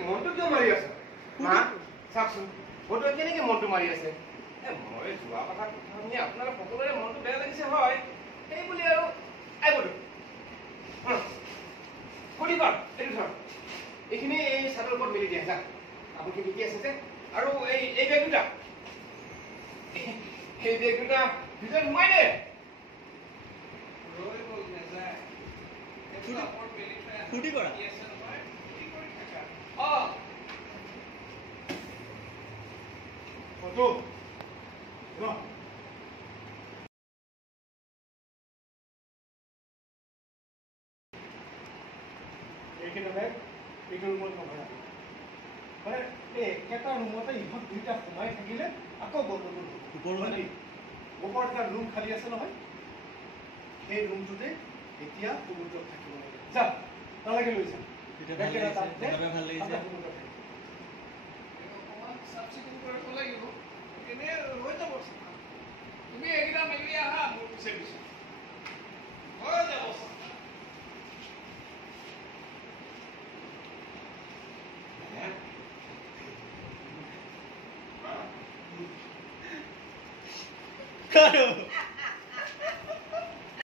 মনটো কিয় মাৰি আছে মা চাওকচোন ফটো কেনেকে মনটো মাৰি আছে মই যোৱা কথা শুনি আপোনাৰ সকলোৰে মনটো বেয়া লাগিছে হয় সেই বুলি আৰু আহিবতো সুধি পাৰ এইটো ধৰ এইখিনি এই চাদৰ ওপৰত মেলি দিয়া যা আপুনি বিকি আছে যে আৰু এই বেগ দুটা এই বেগ দুটা ভিতৰত সোমাই দে ফুটি কৰা ফটো এইখিনি বেগ এইটো ৰুমত নভৰাই মানে এই একেটা ৰুমতে ইহঁত দুইটা সোমাই থাকিলে আকৌ গণ্ডগোল ওপৰত এটা ৰুম খালী আছে নহয় সেই ৰুমটোতে এতিয়া সমুদ্ৰত থাকিব লাগে যা নালাগে লৈ যা চাফ-চিকুণ কৰিব লাগিব এনে হৈ যাব তুমি এইকেইটা মেলি আহা মোৰ পিছে পিছে হৈ যাব Claro.